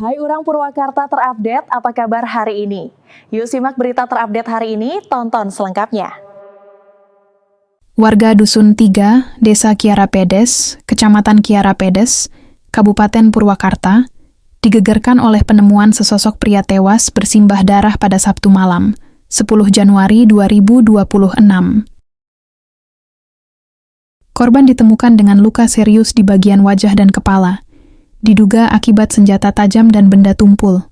Hai orang Purwakarta terupdate, apa kabar hari ini? Yuk simak berita terupdate hari ini, tonton selengkapnya. Warga Dusun 3, Desa Kiara Pedes, Kecamatan Kiara Pedes, Kabupaten Purwakarta, digegerkan oleh penemuan sesosok pria tewas bersimbah darah pada Sabtu malam, 10 Januari 2026. Korban ditemukan dengan luka serius di bagian wajah dan kepala, diduga akibat senjata tajam dan benda tumpul.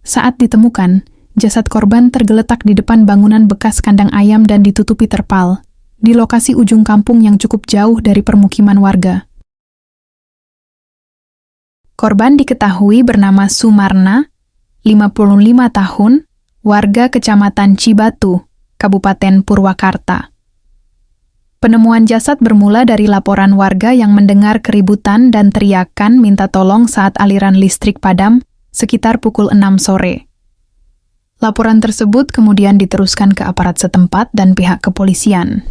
Saat ditemukan, jasad korban tergeletak di depan bangunan bekas kandang ayam dan ditutupi terpal, di lokasi ujung kampung yang cukup jauh dari permukiman warga. Korban diketahui bernama Sumarna, 55 tahun, warga Kecamatan Cibatu, Kabupaten Purwakarta. Penemuan jasad bermula dari laporan warga yang mendengar keributan dan teriakan minta tolong saat aliran listrik padam sekitar pukul 6 sore. Laporan tersebut kemudian diteruskan ke aparat setempat dan pihak kepolisian.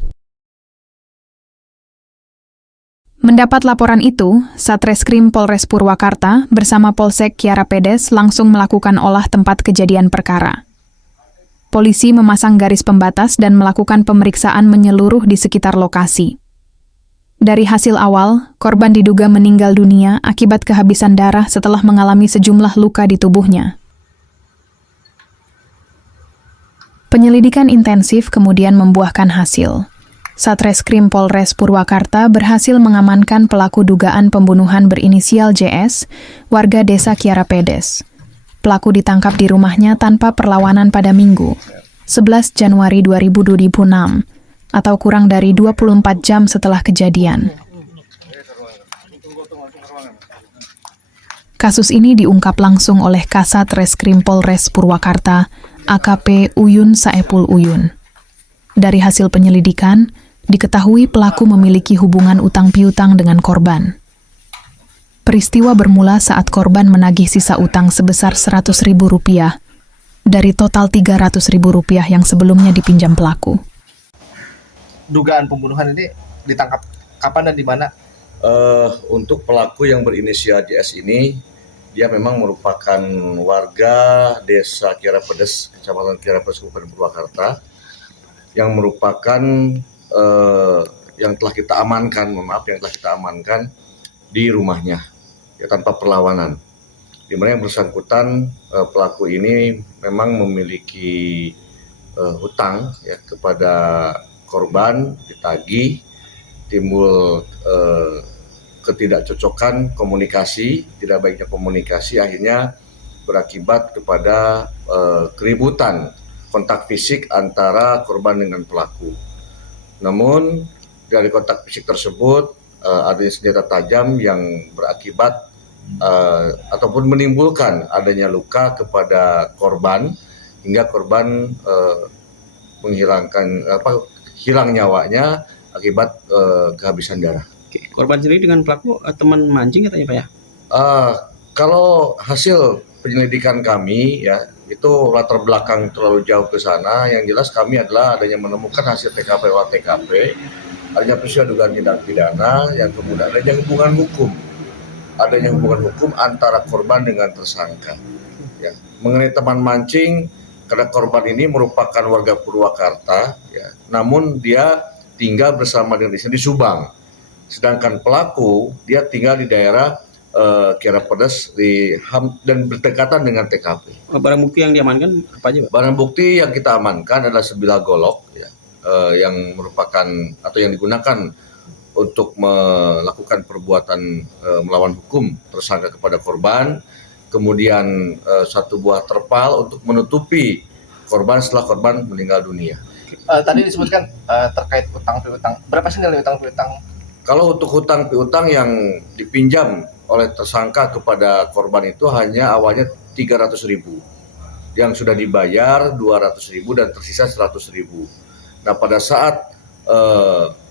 Mendapat laporan itu, Satreskrim Polres Purwakarta bersama Polsek Kiara Pedes langsung melakukan olah tempat kejadian perkara. Polisi memasang garis pembatas dan melakukan pemeriksaan menyeluruh di sekitar lokasi. Dari hasil awal, korban diduga meninggal dunia akibat kehabisan darah setelah mengalami sejumlah luka di tubuhnya. Penyelidikan intensif kemudian membuahkan hasil. Satreskrim Polres Purwakarta berhasil mengamankan pelaku dugaan pembunuhan berinisial JS, warga Desa Kiara Pedes. Pelaku ditangkap di rumahnya tanpa perlawanan pada Minggu, 11 Januari 2026, atau kurang dari 24 jam setelah kejadian. Kasus ini diungkap langsung oleh Kasat Reskrim Polres Purwakarta, AKP Uyun Saepul Uyun. Dari hasil penyelidikan, diketahui pelaku memiliki hubungan utang piutang dengan korban. Peristiwa bermula saat korban menagih sisa utang sebesar Rp100.000 dari total Rp300.000 yang sebelumnya dipinjam pelaku. Dugaan pembunuhan ini ditangkap kapan dan di mana? Untuk pelaku yang berinisial JS ini, dia memang merupakan warga Desa Kiara Pedes, Kecamatan Kiara Pedes, Kabupaten Purwakarta, yang merupakan yang telah kita amankan di rumahnya, ya, tanpa perlawanan. Di mana yang bersangkutan pelaku ini memang memiliki hutang ya kepada korban, ditagih, timbul ketidakcocokan komunikasi, tidak baiknya komunikasi, akhirnya berakibat kepada keributan kontak fisik antara korban dengan pelaku. Namun dari kontak fisik tersebut adanya senjata tajam yang berakibat ataupun menimbulkan adanya luka kepada korban hingga korban hilang nyawanya akibat kehabisan darah. Oke. Korban sendiri dengan pelaku teman mancing katanya Pak ya? Kalau hasil penyelidikan kami ya itu latar belakang terlalu jauh ke sana. Yang jelas kami adalah adanya menemukan hasil TKP olah TKP, adanya peristiwa dugaan tindak pidana yang kemudian adanya hubungan hukum antara korban dengan tersangka. Ya. Mengenai teman mancing, karena korban ini merupakan warga Purwakarta, ya, namun dia tinggal bersama dengan istri di Subang. Sedangkan pelaku dia tinggal di daerah Kiara Pedes dan berdekatan dengan TKP. Barang bukti yang diamankan apa aja Pak? Barang bukti yang kita amankan adalah sebilah golok ya, yang merupakan atau yang digunakan untuk melakukan perbuatan melawan hukum tersangka kepada korban, kemudian satu buah terpal untuk menutupi korban setelah korban meninggal dunia. Tadi disebutkan terkait utang piutang. Berapa sih nilai utang piutang? Kalau untuk hutang piutang yang dipinjam oleh tersangka kepada korban itu hanya awalnya 300.000, yang sudah dibayar 200.000 dan tersisa 100.000. Nah pada saat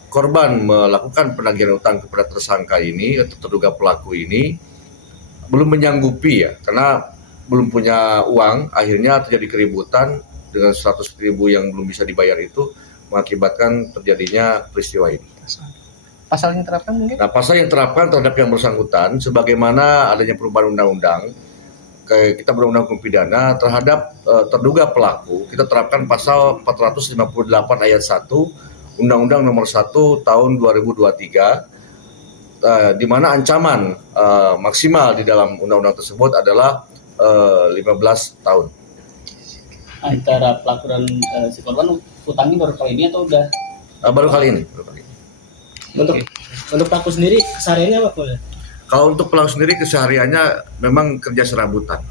korban melakukan penagihan utang kepada tersangka ini atau terduga pelaku ini belum menyanggupi ya, karena belum punya uang, akhirnya terjadi keributan dengan 100.000 yang belum bisa dibayar itu mengakibatkan terjadinya peristiwa ini. Pasal yang diterapkan mungkin? Nah, pasal yang diterapkan terhadap yang bersangkutan sebagaimana adanya perubahan undang-undang kita berundang hukum pidana terhadap terduga pelaku, kita terapkan pasal 458 ayat 1 Undang-Undang Nomor 1 Tahun 2023, di mana ancaman maksimal di dalam undang-undang tersebut adalah 15 tahun. Antara pelaku dan si korban utangnya baru kali ini atau udah? Baru kali ini. Untuk pelaku sendiri kesehariannya apa Pak? Kalau untuk pelaku sendiri kesehariannya memang kerja serabutan.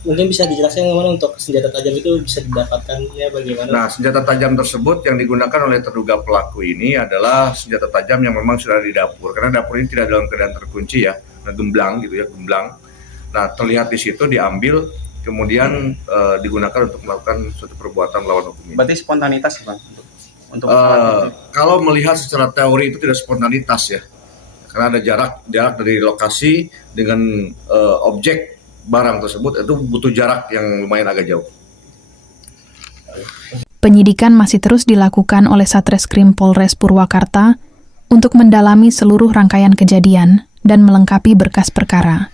Mungkin bisa dijelaskan bagaimana untuk senjata tajam itu bisa didapatkannya bagaimana? Nah, senjata tajam tersebut yang digunakan oleh terduga pelaku ini adalah senjata tajam yang memang sudah di dapur. Karena dapur ini tidak dalam keadaan terkunci ya, gemblang gitu ya, gemblang. Nah, terlihat di situ diambil, kemudian digunakan untuk melakukan suatu perbuatan melawan hukum ini. Berarti spontanitas Bang untuk kalau melihat secara teori itu tidak spontanitas ya, karena ada jarak dari lokasi dengan objek barang tersebut itu butuh jarak yang lumayan agak jauh. Penyidikan masih terus dilakukan oleh Satreskrim Polres Purwakarta untuk mendalami seluruh rangkaian kejadian dan melengkapi berkas perkara.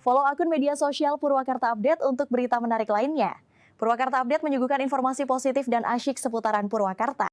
Follow akun media sosial Purwakarta Update untuk berita menarik lainnya. Purwakarta Update menyuguhkan informasi positif dan asyik seputaran Purwakarta.